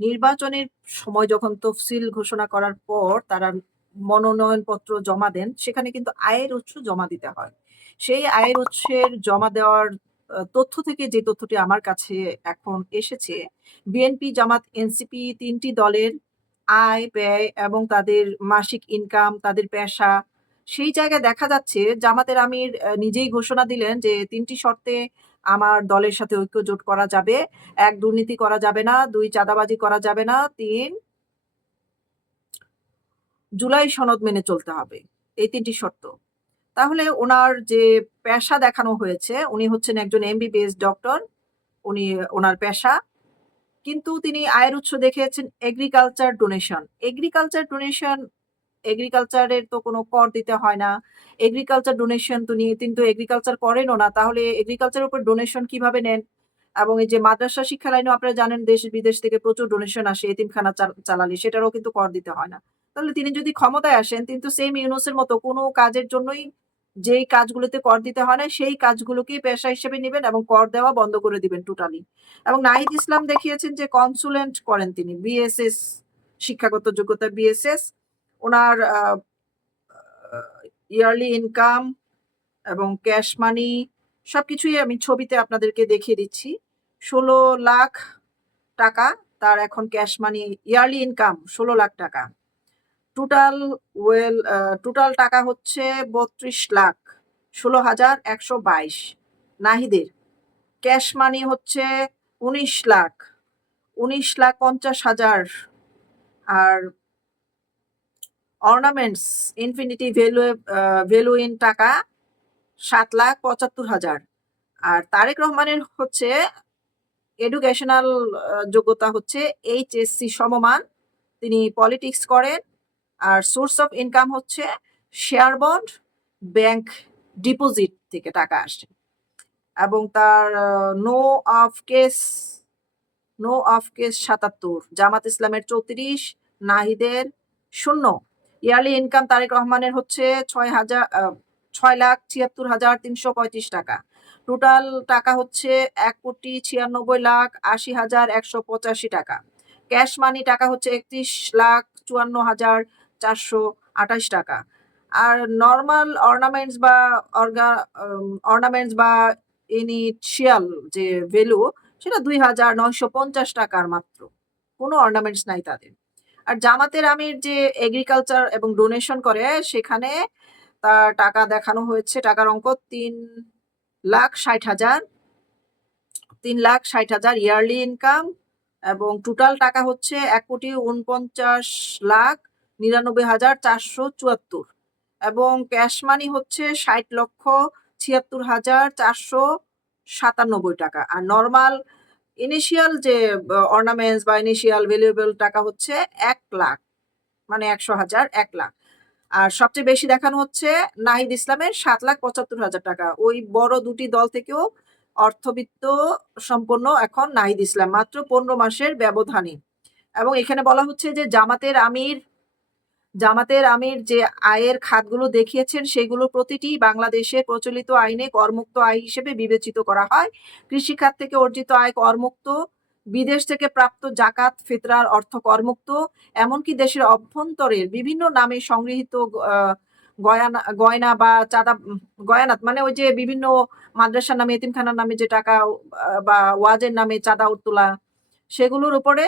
নির্বাচনের সময় যখন তফসিল ঘোষণা করার পর তারা মনোনয়নপত্র জমা দেন, সেখানে কিন্তু আয়ের উৎস জমা দিতে হয়। সেই আয়ের উৎসের জমা দেওয়ার তথ্য থেকে যে তথ্যটি আমার কাছে এখন এসেছে, বিএনপি, জামাত, এনসিপি ৩ টি দলের আয়, ব্যয় এবং তাদের মাসিক ইনকাম, তাদের পেশা, সেই জায়গায় দেখা যাচ্ছে জামাতের আমির নিজেই ঘোষণা দিলেন যে ৩ টি শর্তে আমার দলের সাথে ঐক্য জোট করা যাবে। ১ দুর্নীতি করা যাবে না, ২ চাঁদাবাজি করা যাবে না, ৩ জুলাই সনদ মেনে চলতে হবে। এই ৩ টি শর্ত। তাহলে উনার যে পেশা দেখানো হয়েছে, উনি হচ্ছেন একজন এমবিবিএস ডক্টর। উনি উনার পেশা। কিন্তু তিনি আয়ের উৎস দেখিয়েছেন এগ্রিকালচার ডোনেশন। এগ্রিকালচারের তো কোনো কর দিতে হয় না। এগ্রিকালচার ডোনেশন তিনি কিন্তু এগ্রিকালচার করেনও না। তাহলে এগ্রিকালচারের উপর ডোনেশন কিভাবে নেন? এবং এই যে মাদ্রাসা শিক্ষা লাইনেও আপনারা জানেন দেশ-বিদেশ থেকে প্রচুর ডোনেশন আসে এতিমখানা চালালে, সেটারও কিন্তু কর দিতে হয় না। তাহলে তিনি যদি ক্ষমতায় আসেন, তিনি তো সেম ইউনূসের মতো কোনো কাজের জন্যই যেই কাজগুলোতে কর দিতে হয় না, সেই কাজগুলোকেই পেশা হিসেবে নিবেন এবং কর দেওয়া বন্ধ করে দিবেন টোটালি। এবং নাহিদ ইসলাম দেখিয়েছেন যে কনসুলেন্ট করেন তিনি। বিএসএস শিক্ষাগত যোগ্যতা বিএসএস। উনার ইয়ারলি ইনকাম এবং ক্যাশ মানি সবকিছুই আমি ছবিতে আপনাদেরকে দেখিয়ে দিচ্ছি। ১৬,০০,০০০ টাকা তার এখন ক্যাশ মানি, ইয়ারলি ইনকাম ১৬,০০,০০০ টাকা। টোটাল টোটাল টাকা হচ্ছে ৩২,০০,০০০, ১৬,১২২ নাহিদের। ক্যাশ মানি হচ্ছে ১৯,০০,০০০, ১৯,৫০,০০০। আর অর্নামেন্টস ইনফিনিটি ভ্যালু ইন টাকা ৭,৭৫,০০০। আর তারেক রহমানের হচ্ছে এডুকেশনাল যোগ্যতা হচ্ছে এইচএসসি সমমান। তিনি পলিটিক্স করেন। আর সোর্স অফ ইনকাম হচ্ছে শেয়ার বন্ড, ব্যাংক ডিপোজিট থেকে টাকা আসে। এবং তার নো অফ কেস ৭৭, জামাত ইসলামের ৩৪, নাহিদের ০। ইয়ারলি ইনকাম তারেক রহমানের হচ্ছে ৬,৭৬,৩৩৫ টাকা। টোটাল টাকা হচ্ছে ১,৯৬,৮০,১৮৫ টাকা। ক্যাশ মানি টাকা হচ্ছে ৩১,৫৪,৪২৮ টাকা। আর নরমাল অর্নামেন্টস বা ইনিশিয়াল যে ভ্যালু, সেটা ২,৯৫০ টাকার মাত্র। কোনো অর্নামেন্টস নাই তাদের। আর জামাতের আমির যে এগ্রিকালচার এবং ডোনেশন করে, সেখানে তার টাকা দেখানো হয়েছে, টাকার অঙ্ক ৩,৬০,০০০ ইয়ারলি ইনকাম এবং টোটাল টাকা হচ্ছে ১,৪৯,৯৯,৪৭৪ এবং ক্যাশ মানি হচ্ছে ৬০,৭৬,৪৯৭ টাকা। আর নরমাল ইনিশিয়াল যে অর্নামেন্টস বা ইনিশিয়াল ভ্যালুয়েবল টাকা হচ্ছে ১,০০,০০০, মানে ১০০,০০০, ১,০০,০০০। আর সবচেয়ে বেশি দেখানো হচ্ছে নাহিদ ইসলামের ৭,৭৫,০০০ টাকা। ওই বড় দুটি দল থেকেও অর্থবিত্ত সম্পন্ন এখন নাহিদ ইসলাম, মাত্র ১৫ মাসের ব্যবধানে। এবং এখানে বলা হচ্ছে যে জামাতের আমির যে আয়ের খাতগুলো দেখিয়েছেন, সেগুলো প্রতিটি বাংলাদেশের প্রচলিত আইনে করমুক্ত আয় হিসেবে বিবেচিত করা হয়। কৃষিখাত থেকে অর্জিত আয় করমুক্ত, বিদেশ থেকে প্রাপ্ত জাকাত ফিতরার অর্থ করমুক্ত, এমনকি দেশের অভ্যন্তরের বিভিন্ন নামে সংগৃহীত গয়না বা গয়ানাত, মানে ওই যে বিভিন্ন মাদ্রাসার নামে, এতিমখানার নামে যে টাকা বা ওয়াজের নামে চাঁদা তোলা, সেগুলোর উপরে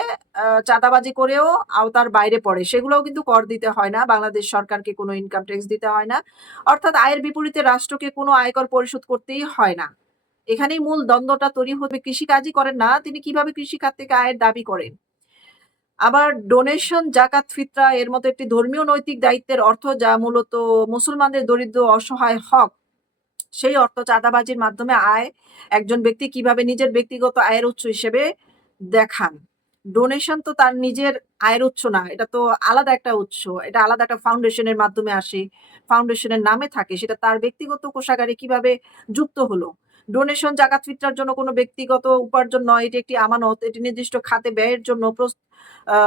চাঁদাবাজি করেও আওতার বাইরে পড়ে। সেগুলোও কিন্তু কর দিতে হয় না। বাংলাদেশ সরকারকে কোনো ইনকাম ট্যাক্স দিতে হয় না। অর্থাৎ আয়ের বিপরীতে রাষ্ট্রকে কোনো আয়কর পরিশোধ করতেই হয় না। এখানেই মূল দ্বন্দ্বটা তৈরি হবে। কৃষিকাজই করেন না, তিনি কিভাবে কৃষিখাত থেকে আয়ের দাবি করেন? আবার ডোনেশন, জাকাত, ফিতরা এর মতো একটি ধর্মীয় নৈতিক দায়িত্বের অর্থ, যা মূলত মুসলমানদের দরিদ্র অসহায় হক, সেই অর্থ চাঁদাবাজির মাধ্যমে একজন ব্যক্তি কিভাবে নিজের ব্যক্তিগত আয়ের উৎস হিসেবে দেখান। ডোনেশন তো তার নিজের আয়ের উৎস না, এটা তো আলাদা একটা উৎস, এটা আলাদা একটা ফাউন্ডেশনের মাধ্যমে আসে, ফাউন্ডেশনের নামে থাকে, সেটা তার ব্যক্তিগত কোষাগারে কিভাবে যুক্ত হলো? ডোনেশন, জাকাত, ফিতরার জন্য কোনো ব্যক্তিগত উপার্জন নয়, এটি একটি আমানত, এটি নির্দিষ্ট খাতে ব্যয়ের জন্য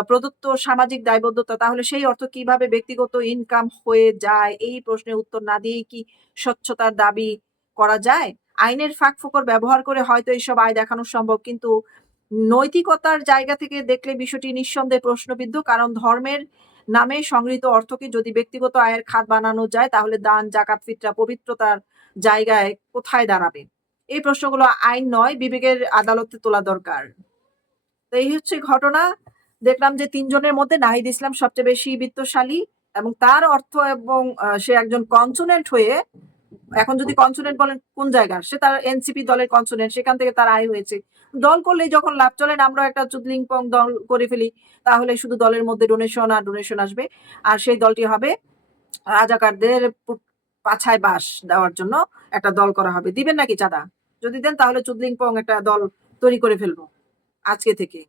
প্রদত্ত সামাজিক দায়বদ্ধতা। তাহলে সেই অর্থ কিভাবে ব্যক্তিগত ইনকাম হয়ে যায়? এই প্রশ্নের উত্তর না দিয়েই কি স্বচ্ছতার দাবি করা যায়? আইনের ফাঁকফোকর ব্যবহার করে হয়তো এইসব আয় দেখানো সম্ভব, কিন্তু নৈতিকতার জায়গা থেকে দেখলে বিষয়টি নিঃসন্দেহে প্রশ্নবিদ্ধ। কারণ ধর্মের নামে সংগৃহীত অর্থকে যদি ব্যক্তিগত আয়ের খাত বানানো যায় তাহলে দান, জাকাত, ফিতরা পবিত্রতার জায়গায় কোথায় দাঁড়াবে? এই প্রশ্নগুলো আইন নয়, বিবেকের আদালতে তোলা দরকার। তো এই হচ্ছে ঘটনা। দেখলাম যে ৩ জনের মধ্যে নাহিদ ইসলাম সবচেয়ে বেশি বিত্তশালী এবং তার অর্থ এবং সে একজন কনসোনেন্ট হয়ে, এখন যদি কনসোনেন্ট বলেন কোন জায়গার? সে তার এনসিপি দলের কনসোনেন্ট, সেখান থেকে তার আয় হয়েছে। দল করলেই যখন লাভ, চলেন আমরাও একটা চুদলিংপং দল করে ফেলি। তাহলে শুধু দলের মধ্যে ডোনেশন আর ডোনেশন আসবে। আর সেই দলটি হবে রাজাকারদের পাছায় বাঁশ দেওয়ার জন্য একটা দল করা হবে। দিবেন নাকি চাঁদা? যদি দেন তাহলে চুদলিংপং একটা দল তৈরি করে ফেলবো আজকে থেকে।